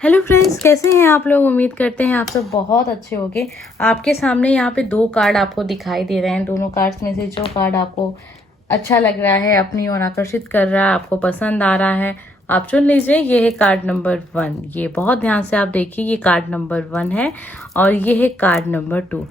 Hello friends, कैसे हैं आप लोग। उम्मीद करते हैं आप सब बहुत अच्छे होंगे। आपके सामने यहाँ पे दो कार्ड आपको दिखाई दे रहे हैं। दोनों कार्ड्स में से जो कार्ड आपको अच्छा लग रहा है, अपनी ओर आकर्षित कर रहा है, आपको पसंद आ रहा है, आप चुन लीजिए। ये है कार्ड नंबर 1। ये बहुत ध्यान से आप देखिए, ये कार्ड नंबर 1 है और ये है कार्ड नंबर 2।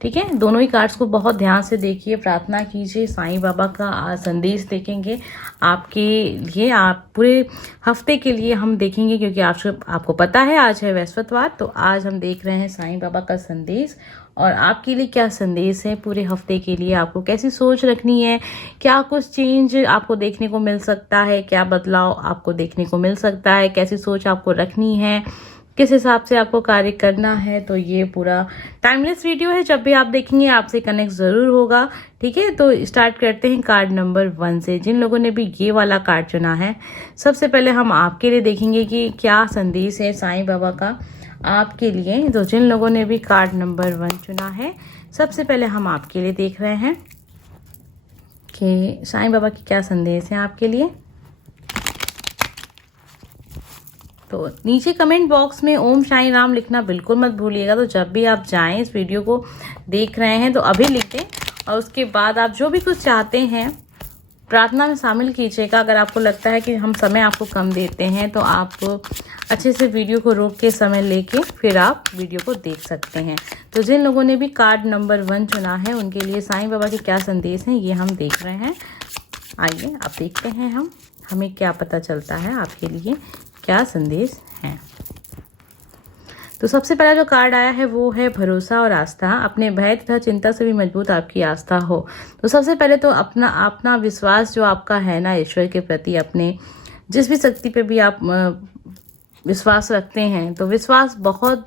ठीक है, दोनों ही कार्ड्स को बहुत ध्यान से देखिए, प्रार्थना कीजिए, साईं बाबा का संदेश देखेंगे आपके लिए। आप पूरे हफ्ते के लिए हम देखेंगे, क्योंकि आपको पता है आज है बृहस्पतिवार, तो आज हम देख रहे हैं साईं बाबा का संदेश और आपके लिए क्या संदेश है पूरे हफ्ते के लिए। आपको कैसी सोच रखनी है, क्या कुछ चेंज आपको देखने को मिल सकता है, क्या बदलाव आपको देखने को मिल सकता है, कैसी सोच आपको रखनी है, किस हिसाब से आपको कार्य करना है। तो ये पूरा टाइमलेस वीडियो है, जब भी आप देखेंगे आपसे कनेक्ट जरूर होगा। ठीक है, तो स्टार्ट करते हैं कार्ड नंबर 1 से। जिन लोगों ने भी ये वाला कार्ड चुना है, सबसे पहले हम आपके लिए देखेंगे कि क्या संदेश है साईं बाबा का आपके लिए। तो जिन लोगों ने भी कार्ड नंबर 1 चुना है, सबसे पहले हम आपके लिए देख रहे हैं कि साईं बाबा की क्या संदेश है आपके लिए। तो नीचे कमेंट बॉक्स में ओम साईं राम लिखना बिल्कुल मत भूलिएगा। तो जब भी आप जाएं, इस वीडियो को देख रहे हैं तो अभी लिख दें और उसके बाद आप जो भी कुछ चाहते हैं प्रार्थना में शामिल कीजिएगा। अगर आपको लगता है कि हम समय आपको कम देते हैं, तो आप अच्छे से वीडियो को रोक के समय लेके फिर आप वीडियो को देख सकते हैं। तो जिन लोगों ने भी कार्ड नंबर 1 चुना है, उनके लिए साईं बाबा के क्या संदेश हैं ये हम देख रहे हैं। आइए आप देखते हैं हमें क्या पता चलता है, आपके लिए क्या संदेश है। तो सबसे पहला जो कार्ड आया है वो है भरोसा और आस्था। अपने भय तथा चिंता से भी मजबूत आपकी आस्था हो। तो सबसे पहले तो अपना विश्वास जो आपका है ना ईश्वर के प्रति, अपने जिस भी शक्ति पे भी आप विश्वास रखते हैं, तो विश्वास बहुत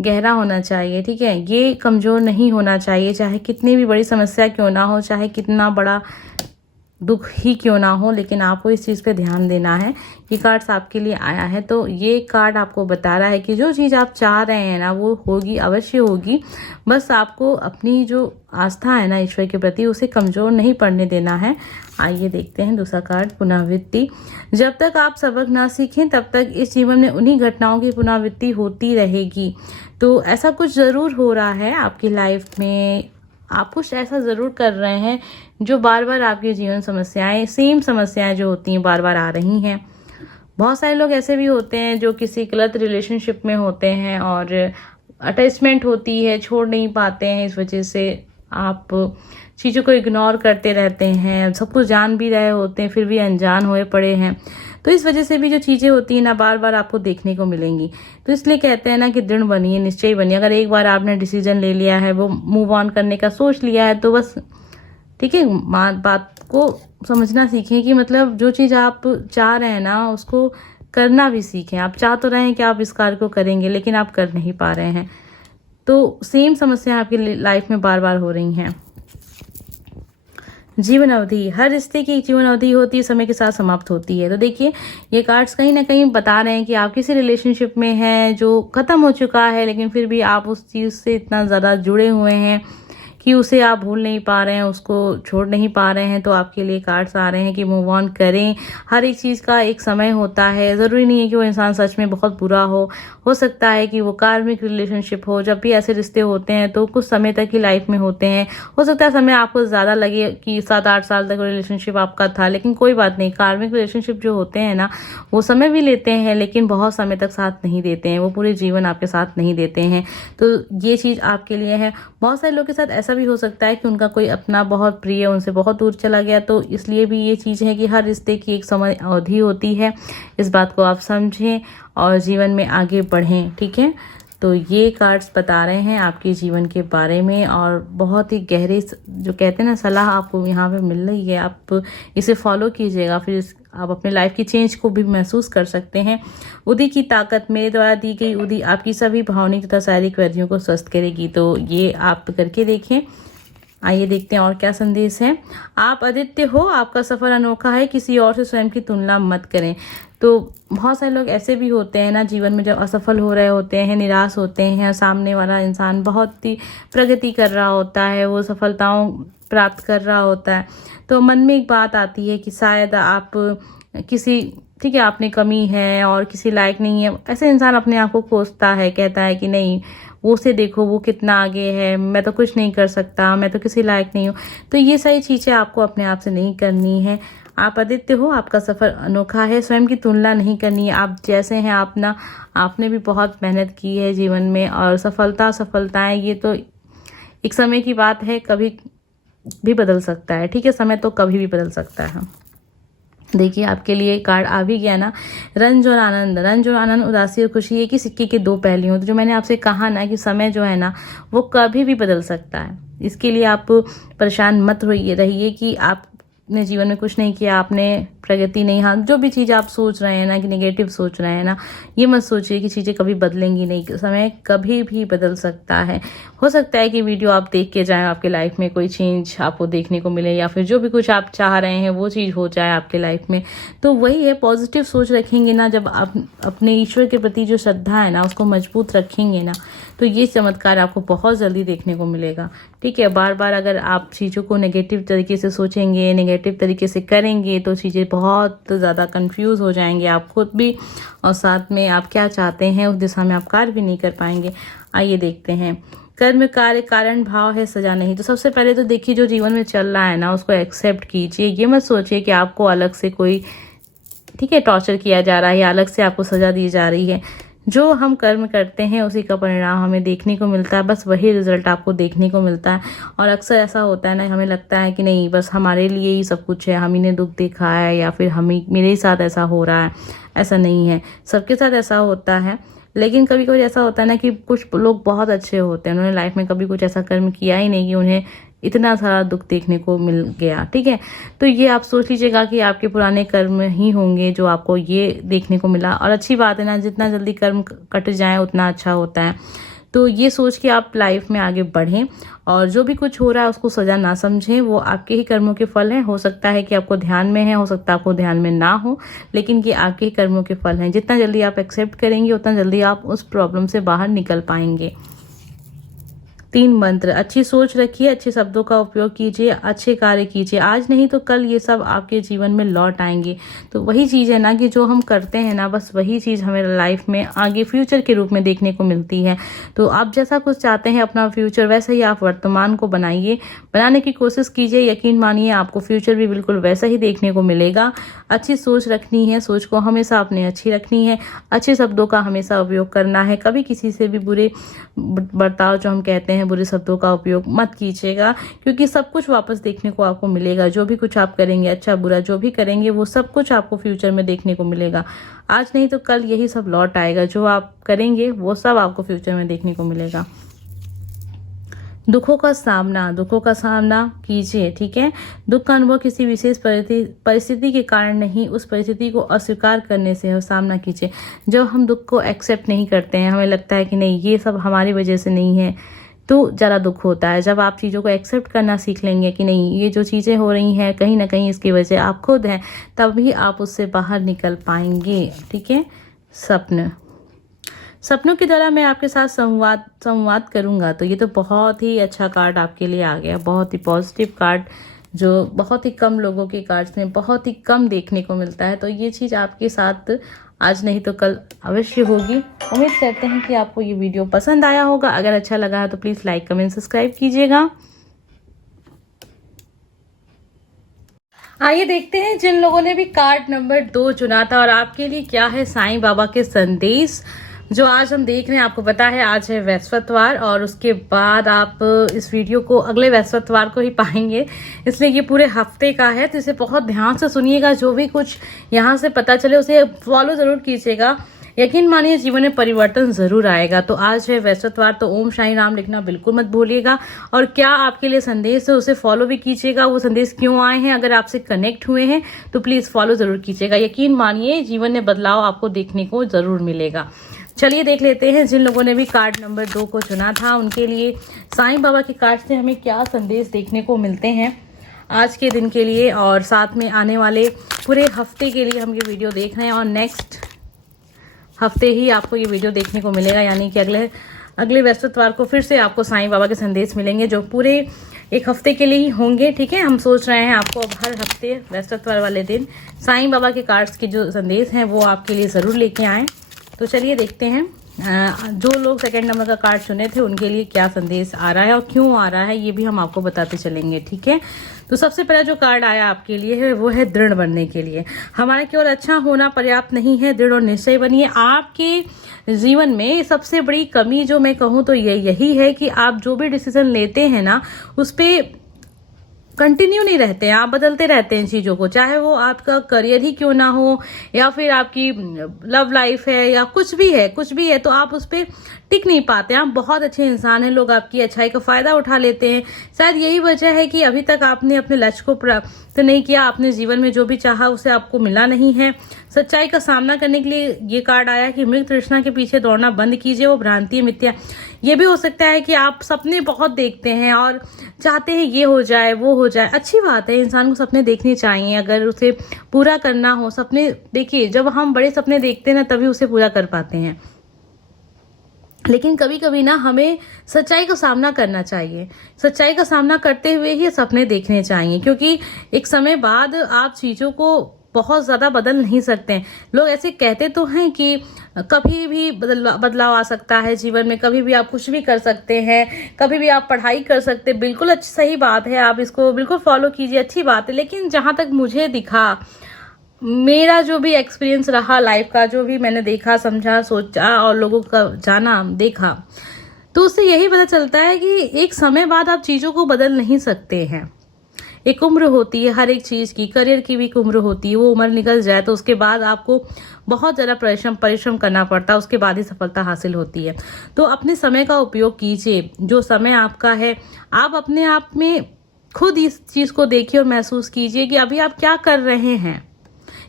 गहरा होना चाहिए। ठीक है, ये कमजोर नहीं होना चाहिए, चाहे कितनी भी बड़ी समस्या क्यों ना हो, चाहे कितना बड़ा दुख ही क्यों ना हो, लेकिन आपको इस चीज़ पे ध्यान देना है। ये कार्ड्स आपके लिए आया है, तो ये कार्ड आपको बता रहा है कि जो चीज़ आप चाह रहे हैं ना, वो होगी, अवश्य होगी। बस आपको अपनी जो आस्था है ना ईश्वर के प्रति, उसे कमज़ोर नहीं पड़ने देना है। आइए देखते हैं दूसरा कार्ड, पुनरावृत्ति। जब तक आप सबक ना सीखें, तब तक इस जीवन में उन्हीं घटनाओं की पुनरावृत्ति होती रहेगी। तो ऐसा कुछ ज़रूर हो रहा है आपकी लाइफ में, आप कुछ ऐसा ज़रूर कर रहे हैं जो बार बार आपके जीवन समस्याएं, सेम समस्याएं जो होती हैं बार बार आ रही हैं। बहुत सारे लोग ऐसे भी होते हैं जो किसी गलत रिलेशनशिप में होते हैं और अटैचमेंट होती है, छोड़ नहीं पाते हैं। इस वजह से आप चीज़ों को इग्नोर करते रहते हैं, सब कुछ जान भी रहे होते हैं फिर भी अनजान हुए पड़े हैं। तो इस वजह से भी जो चीज़ें होती हैं ना, बार बार आपको देखने को मिलेंगी। तो इसलिए कहते हैं ना कि दृढ़ बनिए, निश्चय बनिए। अगर एक बार आपने डिसीजन ले लिया है, वो मूव ऑन करने का सोच लिया है, तो बस ठीक है, बात को समझना सीखें कि मतलब जो चीज़ आप चाह रहे हैं ना, उसको करना भी सीखें। आप चाह तो रहे हैं कि आप इस कार्य को करेंगे, लेकिन आप कर नहीं पा रहे हैं। तो सेम समस्या आपकी लाइफ में बार बार हो रही हैं। जीवन अवधि, हर रिश्ते की एक जीवन अवधि होती है, समय के साथ समाप्त होती है। तो देखिए, ये कार्ड्स कहीं ना कहीं बता रहे हैं कि आप किसी रिलेशनशिप में हैं जो खत्म हो चुका है, लेकिन फिर भी आप उस चीज़ से इतना ज़्यादा जुड़े हुए हैं कि उसे आप भूल नहीं पा रहे हैं, उसको छोड़ नहीं पा रहे हैं। तो आपके लिए कार्ड्स आ रहे हैं कि मूव ऑन करें। हर एक चीज़ का एक समय होता है, ज़रूरी नहीं है कि वो इंसान सच में बहुत बुरा हो सकता है कि वो कार्मिक रिलेशनशिप हो। जब भी ऐसे रिश्ते होते हैं तो कुछ समय तक ही लाइफ में होते हैं। हो सकता है समय आपको ज़्यादा लगे कि 7-8 साल तक रिलेशनशिप आपका था, लेकिन कोई बात नहीं। कार्मिक रिलेशनशिप जो होते हैं ना, वो समय भी लेते हैं, लेकिन बहुत समय तक साथ नहीं देते हैं, वो पूरे जीवन आपके साथ नहीं देते हैं। तो ये चीज़ आपके लिए है। बहुत सारे लोगों के साथ ऐसा भी हो सकता है कि उनका कोई अपना बहुत प्रिय उनसे बहुत दूर चला गया, तो इसलिए भी ये चीज़ है कि हर रिश्ते की एक समय अवधि होती है। इस बात को आप समझें और जीवन में आगे बढ़ें। ठीक है, तो ये कार्ड्स बता रहे हैं आपके जीवन के बारे में और बहुत ही गहरे जो कहते हैं ना सलाह आपको यहाँ पे मिल रही है। आप इसे फॉलो कीजिएगा, फिर आप अपने लाइफ की चेंज को भी महसूस कर सकते हैं। उदी की ताकत, मेरे द्वारा दी गई उदी आपकी सभी भावनिक तथा शारीरिक व्याधियों को स्वस्थ करेगी। तो ये आप करके देखें। आइए देखते हैं और क्या संदेश है। आप अद्वितीय हो, आपका सफर अनोखा है, किसी और से स्वयं की तुलना मत करें। तो बहुत सारे लोग ऐसे भी होते हैं ना जीवन में, जब असफल हो रहे होते हैं, निराश होते हैं, सामने वाला इंसान बहुत ही प्रगति कर रहा होता है, वो सफलताओं प्राप्त कर रहा होता है, तो मन में एक बात आती है कि शायद आप किसी ठीक है, आप में कमी है और किसी लायक नहीं है, ऐसे इंसान अपने आप को कोसता है, कहता है कि नहीं वो से देखो वो कितना आगे है, मैं तो कुछ नहीं कर सकता, मैं तो किसी लायक नहीं हूँ। तो ये सारी चीज़ें आपको अपने आप से नहीं करनी है। आप आदित्य हो, आपका सफ़र अनोखा है, स्वयं की तुलना नहीं करनी है। आप जैसे हैं आप ना, आपने भी बहुत मेहनत की है जीवन में, और सफलताएं ये तो एक समय की बात है, कभी भी बदल सकता है। ठीक है, समय तो कभी भी बदल सकता है। देखिए आपके लिए कार्ड आ भी गया ना, रंज और आनंद। रंज और आनंद, उदासी और खुशी, एक ही सिक्के के दो पहलू होते। जो मैंने आपसे कहा ना कि समय जो है ना वो कभी भी बदल सकता है। इसके लिए आप परेशान मत रहिए कि आपने जीवन में कुछ नहीं किया, आपने प्रगति नहीं, हाँ जो भी चीज़ आप सोच रहे हैं ना कि नेगेटिव सोच रहे हैं ना, ये मत सोचिए कि चीज़ें कभी बदलेंगी नहीं। समय कभी भी बदल सकता है। हो सकता है कि वीडियो आप देख के जाएं, आपके लाइफ में कोई चेंज आपको देखने को मिले, या फिर जो भी कुछ आप चाह रहे हैं वो चीज़ हो जाए आपके लाइफ में। तो वही है, पॉजिटिव सोच रखेंगे ना, जब आप अपने ईश्वर के प्रति जो श्रद्धा है ना उसको मजबूत रखेंगे ना, तो ये चमत्कार आपको बहुत जल्दी देखने को मिलेगा। ठीक है, बार बार अगर आप चीज़ों को नेगेटिव तरीके से सोचेंगे, नेगेटिव तरीके से करेंगे, तो चीज़ें बहुत ज़्यादा कंफ्यूज हो जाएंगे आप खुद भी, और साथ में आप क्या चाहते हैं उस दिशा में आप कार्य भी नहीं कर पाएंगे। आइए देखते हैं, कर्म कार्य कारण भाव है, सजा नहीं। तो सबसे पहले तो देखिए जो जीवन में चल रहा है ना उसको एक्सेप्ट कीजिए। ये मत सोचिए कि आपको अलग से कोई, ठीक है, टॉर्चर किया जा रहा है या अलग से आपको सजा दी जा रही है। जो हम कर्म करते हैं उसी का परिणाम हमें देखने को मिलता है, बस वही रिजल्ट आपको देखने को मिलता है। और अक्सर ऐसा होता है ना, हमें लगता है कि नहीं बस हमारे लिए ही सब कुछ है, हम ही ने दुख देखा है, या फिर मेरे ही साथ ऐसा हो रहा है। ऐसा नहीं है, सबके साथ ऐसा होता है। लेकिन कभी कभी ऐसा होता है ना कि कुछ लोग बहुत अच्छे होते हैं, उन्होंने लाइफ में कभी कुछ ऐसा कर्म किया ही नहीं कि उन्हें इतना सारा दुख देखने को मिल गया। ठीक है, तो ये आप सोच लीजिएगा कि आपके पुराने कर्म ही होंगे जो आपको ये देखने को मिला। और अच्छी बात है ना, जितना जल्दी कर्म कट जाए उतना अच्छा होता है। तो ये सोच के आप लाइफ में आगे बढ़ें, और जो भी कुछ हो रहा है उसको सजा ना समझें, वो आपके ही कर्मों के फल हैं। हो सकता है कि आपको ध्यान में है, हो सकता है आपको ध्यान में ना हो, लेकिन ये आपके ही कर्मों के फल हैं। जितना जल्दी आप एक्सेप्ट करेंगे उतना जल्दी आप उस प्रॉब्लम से बाहर निकल पाएंगे। 3 मंत्र, अच्छी सोच रखिए, अच्छे शब्दों का उपयोग कीजिए, अच्छे कार्य कीजिए। आज नहीं तो कल ये सब आपके जीवन में लौट आएंगे। तो वही चीज़ है ना कि जो हम करते हैं ना, बस वही चीज़ हमें लाइफ में आगे फ्यूचर के रूप में देखने को मिलती है। तो आप जैसा कुछ चाहते हैं अपना फ्यूचर, वैसा ही आप वर्तमान को बनाइए, बनाने की कोशिश कीजिए। यकीन मानिए आपको फ्यूचर भी बिल्कुल वैसा ही देखने को मिलेगा। अच्छी सोच रखनी है, सोच को हमेशा अपने अच्छी रखनी है, अच्छे शब्दों का हमेशा उपयोग करना है। कभी किसी से भी बुरे बर्ताव जो हम कहते हैं, बुरे शब्दों का उपयोग मत कीजिएगा, क्योंकि सब कुछ वापस देखने को आपको मिलेगा। जो भी कुछ आप करेंगे, अच्छा बुरा जो भी करेंगे, वो सब कुछ आपको फ्यूचर में देखने को मिलेगा। आज नहीं तो कल यही सब लौट आएगा। जो आप करेंगे वो सब आपको फ्यूचर में देखने को मिलेगा। दुखों का सामना कीजिए। ठीक है, दुख का अनुभव किसी विशेष परिस्थिति के कारण नहीं, उस परिस्थिति को अस्वीकार करने से सामना कीजिए। जब हम दुख को एक्सेप्ट नहीं करते हैं, हमें लगता है कि नहीं ये सब हमारी वजह से नहीं है, तो ज़्यादा दुख होता है। जब आप चीज़ों को एक्सेप्ट करना सीख लेंगे कि नहीं ये जो चीज़ें हो रही हैं कहीं ना कहीं इसकी वजह आप खुद हैं, तभी आप उससे बाहर निकल पाएंगे। ठीक है, सपनों के द्वारा मैं आपके साथ संवाद करूंगा। तो ये तो बहुत ही अच्छा कार्ड आपके लिए आ गया, बहुत ही पॉजिटिव कार्ड, जो बहुत ही कम लोगों के कार्ड्स में बहुत ही कम देखने को मिलता है। तो ये चीज़ आपके साथ आज नहीं तो कल अवश्य होगी। उम्मीद करते हैं कि आपको ये वीडियो पसंद आया होगा। अगर अच्छा लगा है तो प्लीज़ लाइक कमेंट सब्सक्राइब कीजिएगा। आइए देखते हैं जिन लोगों ने भी कार्ड नंबर 2 चुना था और आपके लिए क्या है साईं बाबा के संदेश जो आज हम देख रहे हैं। आपको पता है आज है वृहस्पतिवार, और उसके बाद आप इस वीडियो को अगले वृहस्पतिवार को ही पाएंगे, इसलिए ये पूरे हफ्ते का है। तो इसे बहुत ध्यान से सुनिएगा, जो भी कुछ यहाँ से पता चले उसे फॉलो जरूर कीजिएगा। यकीन मानिए जीवन में परिवर्तन जरूर आएगा। तो आज है वृहस्पतिवार, तो ओम साईं राम लिखना बिल्कुल मत भूलिएगा। और क्या आपके लिए संदेश है उसे फॉलो भी कीजिएगा। वो संदेश क्यों आए हैं, अगर आपसे कनेक्ट हुए हैं तो प्लीज फॉलो जरूर कीजिएगा। यकीन मानिए जीवन में बदलाव आपको देखने को जरूर मिलेगा। चलिए देख लेते हैं जिन लोगों ने भी कार्ड नंबर 2 को चुना था उनके लिए साईं बाबा के कार्ड से हमें क्या संदेश देखने को मिलते हैं आज के दिन के लिए, और साथ में आने वाले पूरे हफ्ते के लिए हम ये वीडियो देख रहे हैं। और नेक्स्ट हफ्ते ही आपको ये वीडियो देखने को मिलेगा, यानी कि अगले वृहस्पतिवार को फिर से आपको साईं बाबा के संदेश मिलेंगे जो पूरे एक हफ्ते के लिए ही होंगे, ठीक है। हम सोच रहे हैं आपको अब हर हफ्ते बृहस्पतिवार वाले दिन साईं बाबा के कार्ड्स के जो संदेश हैं वो आपके लिए ज़रूर लेके आएँ। तो चलिए देखते हैं जो लोग सेकंड नंबर का कार्ड चुने थे उनके लिए क्या संदेश आ रहा है और क्यों आ रहा है ये भी हम आपको बताते चलेंगे, ठीक है। तो सबसे पहला जो कार्ड आया आपके लिए है वो है दृढ़ बनने के लिए। हमारा केवल अच्छा होना पर्याप्त नहीं है, दृढ़ और निश्चय बनिए। आपके जीवन में सबसे बड़ी कमी जो मैं कहूँ तो यही है कि आप जो भी डिसीजन लेते हैं ना उस पर कंटिन्यू नहीं रहते हैं, आप बदलते रहते हैं चीजों को, चाहे वो आपका करियर ही क्यों ना हो या फिर आपकी लव लाइफ है या कुछ भी है तो आप उस पर टिक नहीं पाते। आप बहुत अच्छे इंसान हैं, लोग आपकी अच्छाई का फायदा उठा लेते हैं। शायद यही वजह है कि अभी तक आपने अपने लक्ष्य को प्राप्त नहीं किया, आपने जीवन में जो भी चाहा उसे आपको मिला नहीं है। सच्चाई का सामना करने के लिए ये कार्ड आया कि मृग तृष्णा के पीछे दौड़ना बंद कीजिए, वो भ्रांति है, मिथ्या। ये भी हो सकता है कि आप सपने बहुत देखते हैं और चाहते हैं ये हो जाए वो हो जाए। अच्छी बात है, इंसान को सपने देखने चाहिए अगर उसे पूरा करना हो। सपने देखिए, जब हम बड़े सपने देखते हैं ना तभी उसे पूरा कर पाते हैं, लेकिन कभी कभी ना हमें सच्चाई का सामना करना चाहिए। सच्चाई का सामना करते हुए ही सपने देखने चाहिए, क्योंकि एक समय बाद आप चीजों को बहुत ज्यादा बदल नहीं सकते हैं। लोग ऐसे कहते तो हैं कि कभी भी बदलाव आ सकता है जीवन में, कभी भी आप कुछ भी कर सकते हैं, कभी भी आप पढ़ाई कर सकते हैं। बिल्कुल अच्छी सही बात है, आप इसको बिल्कुल फॉलो कीजिए, अच्छी बात है। लेकिन जहां तक मुझे दिखा, मेरा जो भी एक्सपीरियंस रहा लाइफ का, जो भी मैंने देखा समझा सोचा और लोगों का जाना देखा, तो उससे यही पता चलता है कि एक समय बाद आप चीजों को बदल नहीं सकते हैं। एक उम्र होती है हर एक चीज की, करियर की भी एक उम्र होती है, वो उम्र निकल जाए तो उसके बाद आपको बहुत ज्यादा परिश्रम करना पड़ता है, उसके बाद ही सफलता हासिल होती है। तो अपने समय का उपयोग कीजिए, जो समय आपका है आप अपने आप में खुद इस चीज को देखिए और महसूस कीजिए कि अभी आप क्या कर रहे हैं।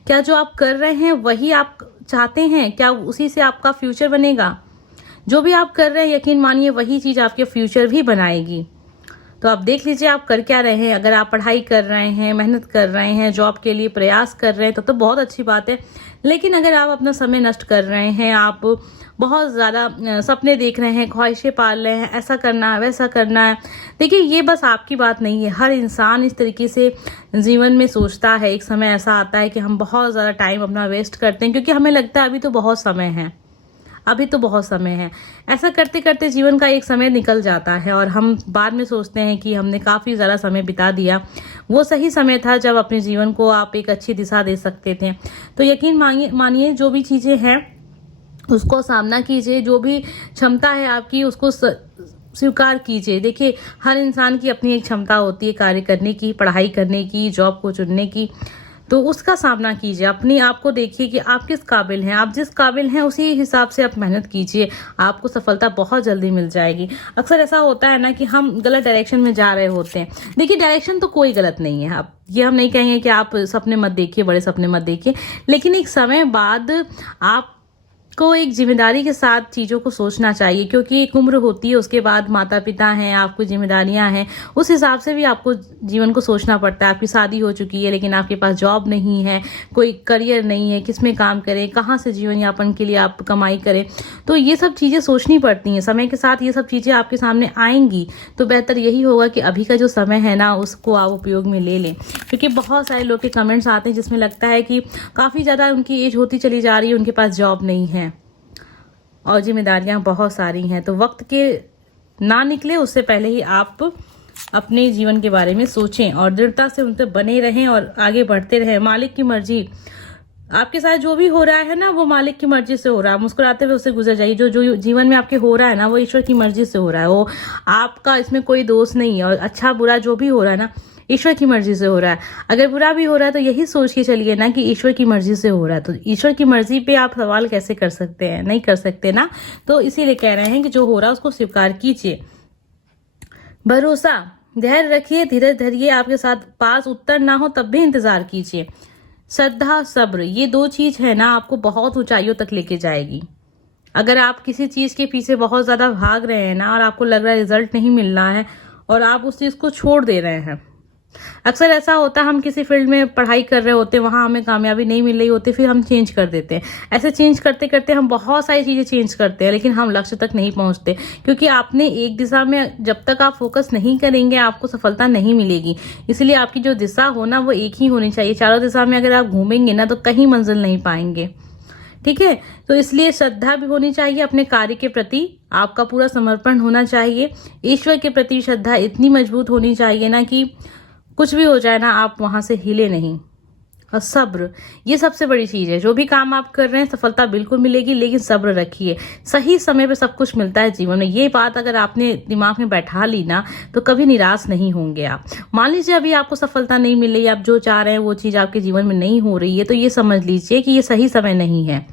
क्या जो आप कर रहे हैं वही आप चाहते हैं? क्या उसी से आपका फ्यूचर बनेगा? जो भी आप कर रहे हैं यकीन मानिए वही चीज आपके फ्यूचर भी बनाएगी। तो आप देख लीजिए आप कर क्या रहे हैं। अगर आप पढ़ाई कर रहे हैं, मेहनत कर रहे हैं, जॉब के लिए प्रयास कर रहे हैं तो बहुत अच्छी बात है। लेकिन अगर आप अपना समय नष्ट कर रहे हैं, आप बहुत ज़्यादा सपने देख रहे हैं, ख्वाहिशें पाल रहे हैं, ऐसा करना है वैसा करना है, देखिए ये बस आपकी बात नहीं है। हर इंसान इस तरीके से जीवन में सोचता है। एक समय ऐसा आता है कि हम बहुत ज़्यादा टाइम अपना वेस्ट करते हैं क्योंकि हमें लगता है अभी तो बहुत समय है, अभी तो बहुत समय है। ऐसा करते करते जीवन का एक समय निकल जाता है और हम बाद में सोचते हैं कि हमने काफ़ी ज़्यादा समय बिता दिया। वो सही समय था जब अपने जीवन को आप एक अच्छी दिशा दे सकते थे। तो यकीन मानिए जो भी चीज़ें हैं उसको सामना कीजिए, जो भी क्षमता है आपकी उसको स्वीकार कीजिए। देखिए हर इंसान की अपनी एक क्षमता होती है कार्य करने की, पढ़ाई करने की, जॉब को चुनने की, तो उसका सामना कीजिए। अपनी आप को देखिए कि आप किस काबिल हैं, आप जिस काबिल हैं उसी हिसाब से आप मेहनत कीजिए, आपको सफलता बहुत जल्दी मिल जाएगी। अक्सर ऐसा होता है ना कि हम गलत डायरेक्शन में जा रहे होते हैं। देखिए डायरेक्शन तो कोई गलत नहीं है, आप ये हम नहीं कहेंगे कि आप सपने मत देखिए, बड़े सपने मत देखिए, लेकिन एक समय बाद आप को एक जिम्मेदारी के साथ चीज़ों को सोचना चाहिए, क्योंकि एक उम्र होती है, उसके बाद माता पिता हैं, आपको जिम्मेदारियां हैं, उस हिसाब से भी आपको जीवन को सोचना पड़ता है। आपकी शादी हो चुकी है लेकिन आपके पास जॉब नहीं है, कोई करियर नहीं है, किसमें काम करें, कहाँ से जीवन यापन के लिए आप कमाई करें, तो ये सब चीज़ें सोचनी पड़ती हैं। समय के साथ ये सब चीज़ें आपके सामने आएंगी, तो बेहतर यही होगा कि अभी का जो समय है ना उसको आप उपयोग में ले लें। क्योंकि बहुत सारे लोग के कमेंट्स आते हैं जिसमें लगता है कि काफ़ी ज़्यादा उनकी एज होती चली जा रही है, उनके पास जॉब नहीं है और जिम्मेदारियां बहुत सारी हैं। तो वक्त के ना निकले उससे पहले ही आप अपने जीवन के बारे में सोचें और दृढ़ता से उन पर बने रहें और आगे बढ़ते रहें। मालिक की मर्जी, आपके साथ जो भी हो रहा है ना वो मालिक की मर्जी से हो रहा है, मुस्कुराते हुए उससे गुजर जाइए। जो जीवन में आपके हो रहा है ना वो ईश्वर की मर्जी से हो रहा है, वो आपका इसमें कोई दोष नहीं है। और अच्छा बुरा जो भी हो रहा है ना ईश्वर की मर्जी से हो रहा है। अगर बुरा भी हो रहा है तो यही सोच के चलिए ना कि ईश्वर की मर्जी से हो रहा है, तो ईश्वर की मर्जी पे आप सवाल कैसे कर सकते हैं? नहीं कर सकते ना। तो इसीलिए कह रहे हैं कि जो हो रहा है उसको स्वीकार कीजिए, भरोसा धैर्य रखिए, धीरज धरिए। आपके साथ पास उत्तर ना हो तब भी इंतजार कीजिए। श्रद्धा सब्र, ये दो चीज है ना आपको बहुत ऊंचाइयों तक लेके जाएगी। अगर आप किसी चीज के पीछे बहुत ज्यादा भाग रहे हैं ना और आपको लग रहा है रिजल्ट नहीं मिल रहा है और आप उस चीज को छोड़ दे रहे हैं अक्सर ऐसा होता है, हम किसी फील्ड में पढ़ाई कर रहे होते हैं, वहाँ हमें कामयाबी नहीं मिल रही होती, फिर हम चेंज कर देते हैं। ऐसे चेंज करते करते हम बहुत सारी चीज़ें चेंज करते हैं, लेकिन हम लक्ष्य तक नहीं पहुँचते, क्योंकि आपने एक दिशा में जब तक आप फोकस नहीं करेंगे आपको सफलता नहीं मिलेगी। इसलिए आपकी जो दिशा हो ना वो एक ही होनी चाहिए। चारों दिशा में अगर आप घूमेंगे ना तो कहीं मंजिल नहीं पाएंगे, ठीक है। तो इसलिए श्रद्धा भी होनी चाहिए अपने कार्य के प्रति, आपका पूरा समर्पण होना चाहिए। ईश्वर के प्रति श्रद्धा इतनी मजबूत होनी चाहिए ना कि कुछ भी हो जाए ना आप वहां से हिले नहीं। और सब्र, ये सबसे बड़ी चीज है। जो भी काम आप कर रहे हैं सफलता बिल्कुल मिलेगी, लेकिन सब्र रखिए। सही समय पे सब कुछ मिलता है जीवन में। ये बात अगर आपने दिमाग में बैठा ली ना तो कभी निराश नहीं होंगे आप। मान लीजिए अभी आपको सफलता नहीं मिल रही, आप जो चाह रहे हैं वो चीज आपके जीवन में नहीं हो रही है, तो ये समझ लीजिए कि ये सही समय नहीं है।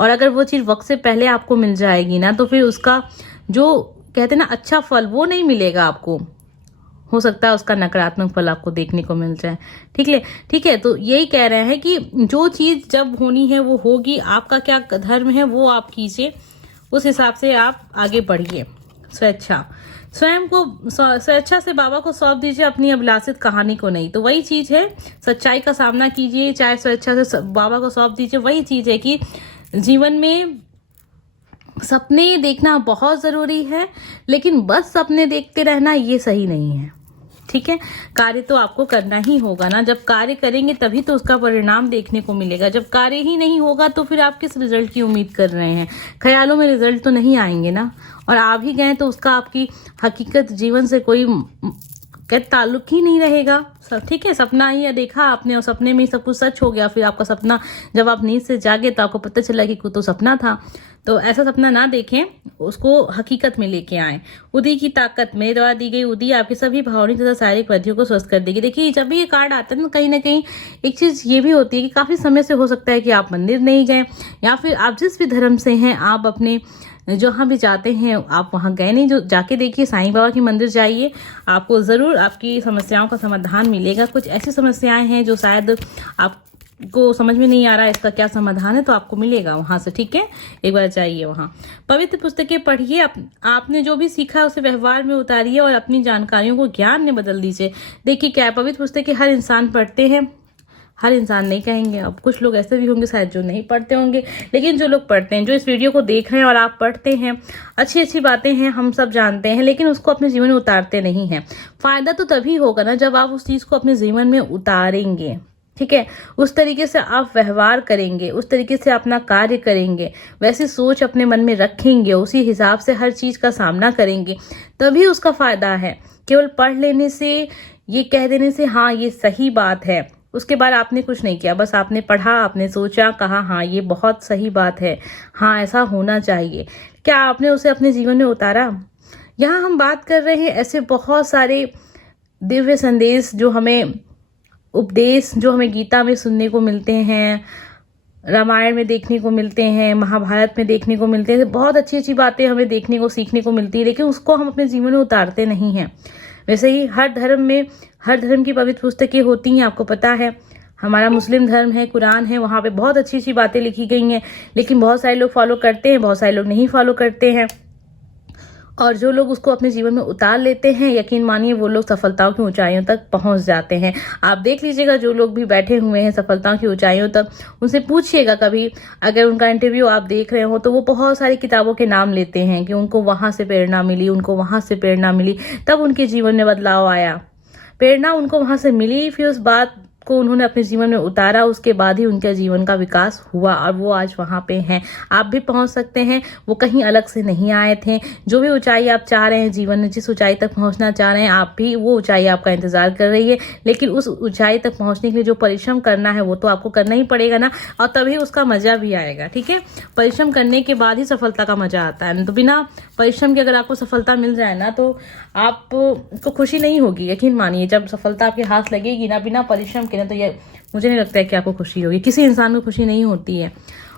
और अगर वो चीज वक्त से पहले आपको मिल जाएगी ना तो फिर उसका जो कहते हैं ना अच्छा फल वो नहीं मिलेगा आपको। हो सकता है उसका नकारात्मक फल आपको देखने को मिल जाए। ठीक है। तो यही कह रहे हैं कि जो चीज जब होनी है वो होगी। आपका क्या धर्म है वो आप कीजिए, उस हिसाब से आप आगे बढ़िए। स्वेच्छा, स्वयं को स्वेच्छा से बाबा को सौंप दीजिए, अपनी अभिलाषित कहानी को नहीं। तो वही चीज है, सच्चाई का सामना कीजिए, चाहे स्वेच्छा से बाबा को सौंप दीजिए। वही चीज है कि जीवन में सपने देखना बहुत जरूरी है, लेकिन बस सपने देखते रहना ये सही नहीं है, ठीक है। कार्य तो आपको करना ही होगा ना। जब कार्य करेंगे तभी तो उसका परिणाम देखने को मिलेगा। जब कार्य ही नहीं होगा तो फिर आप किस रिजल्ट की उम्मीद कर रहे हैं। ख्यालों में रिजल्ट तो नहीं आएंगे ना, और आ भी गए तो उसका आपकी हकीकत जीवन से कोई ताल्लुक ही नहीं रहेगा। सब ठीक है, सपना ही देखा आपने और सपने में ही सब कुछ सच हो गया। फिर आपका सपना जब आप नींद से जागे तो आपको पता चला कि कुछ तो सपना था। तो ऐसा सपना ना देखें, उसको हकीकत में लेके आए। उदी की ताकत, मेरे द्वारा दी गई उदी आपकी सभी भावनिक तथा शारीरिक वृद्धियों को स्वस्थ कर देगी। देखिए जब भी ये कार्ड आता है ना कहीं एक चीज ये भी होती है कि काफी समय से हो सकता है कि आप मंदिर नहीं गए, या फिर आप जिस भी धर्म से हैं आप अपने जहाँ भी जाते हैं आप वहाँ गए नहीं। जो जाके देखिए, साईं बाबा के मंदिर जाइए, आपको ज़रूर आपकी समस्याओं का समाधान मिलेगा। कुछ ऐसी समस्याएं हैं जो शायद आपको समझ में नहीं आ रहा है इसका क्या समाधान है, तो आपको मिलेगा वहाँ से, ठीक है। एक बार जाइए वहाँ, पवित्र पुस्तकें पढ़िए, आपने जो भी सीखा उसे व्यवहार में उतारिए और अपनी जानकारियों को ज्ञान में बदल दीजिए। देखिए क्या है, पवित्र पुस्तकें हर इंसान पढ़ते हैं, हर इंसान नहीं कहेंगे, अब कुछ लोग ऐसे भी होंगे शायद जो नहीं पढ़ते होंगे, लेकिन जो लोग पढ़ते हैं, जो इस वीडियो को देख रहे हैं और आप पढ़ते हैं, अच्छी बातें हैं, हम सब जानते हैं, लेकिन उसको अपने जीवन में उतारते नहीं हैं। फायदा तो तभी होगा ना जब आप उस चीज को अपने जीवन में उतारेंगे, ठीक है। उस तरीके से आप व्यवहार करेंगे, उस तरीके से अपना कार्य करेंगे, वैसी सोच अपने मन में रखेंगे, उसी हिसाब से हर चीज का सामना करेंगे, तभी उसका फायदा है। केवल पढ़ लेने से, ये कह देने से हाँ ये सही बात है, उसके बाद आपने कुछ नहीं किया, बस आपने पढ़ा, आपने सोचा, कहा हाँ ये बहुत सही बात है, हाँ ऐसा होना चाहिए, क्या आपने उसे अपने जीवन में उतारा? यहाँ हम बात कर रहे हैं ऐसे बहुत सारे दिव्य संदेश जो हमें, उपदेश जो हमें गीता में सुनने को मिलते हैं, रामायण में देखने को मिलते हैं, महाभारत में देखने को मिलते हैं। बहुत अच्छी बातें हमें देखने को सीखने को मिलती है, लेकिन उसको हम अपने जीवन में उतारते नहीं हैं। वैसे ही हर धर्म में हर धर्म की पवित्र पुस्तकें होती हैं, आपको पता है। हमारा मुस्लिम धर्म है, कुरान है, वहाँ पे बहुत अच्छी बातें लिखी गई हैं, लेकिन बहुत सारे लोग फॉलो करते हैं, बहुत सारे लोग नहीं फॉलो करते हैं। और जो लोग उसको अपने जीवन में उतार लेते हैं, यकीन मानिए वो लोग सफलताओं की ऊंचाइयों तक पहुंच जाते हैं। आप देख लीजिएगा, जो लोग भी बैठे हुए हैं सफलताओं की ऊंचाइयों तक, उनसे पूछिएगा कभी, अगर उनका इंटरव्यू आप देख रहे हो तो वो बहुत सारी किताबों के नाम लेते हैं कि उनको वहां से प्रेरणा मिली, उनको वहां से प्रेरणा मिली, तब उनके जीवन में बदलाव आया। प्रेरणा उनको वहां से मिली, फिर उस बात को उन्होंने अपने जीवन में उतारा, उसके बाद ही उनके जीवन का विकास हुआ और वो आज वहां पे हैं। आप भी पहुंच सकते हैं, वो कहीं अलग से नहीं आए थे। जो भी ऊंचाई आप चाह रहे हैं जीवन में, जिस ऊंचाई तक पहुंचना चाह रहे हैं आप भी, वो ऊंचाई आपका इंतजार कर रही है। लेकिन उस ऊंचाई तक पहुंचने के लिए जो परिश्रम करना है वो तो आपको करना ही पड़ेगा ना, और तभी उसका मजा भी आएगा, ठीक है। परिश्रम करने के बाद ही सफलता का मजा आता है, तो बिना परिश्रम के अगर आपको सफलता मिल जाए ना तो आपको खुशी नहीं होगी। यकीन मानिए, जब सफलता आपके हाथ लगेगी ना बिना परिश्रम के ना, तो ये मुझे नहीं लगता है कि आपको खुशी होगी। किसी इंसान को खुशी नहीं होती है।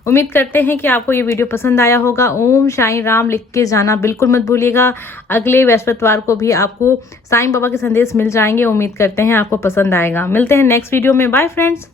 उम्मीद करते हैं कि आपको ये वीडियो पसंद आया होगा। ओम साईं राम लिख के जाना बिल्कुल मत भूलिएगा। अगले बृहस्पतिवार को भी आपको साईं बाबा के संदेश मिल जाएंगे। उम्मीद करते हैं आपको पसंद आएगा। मिलते हैं नेक्स्ट वीडियो में। Bye friends.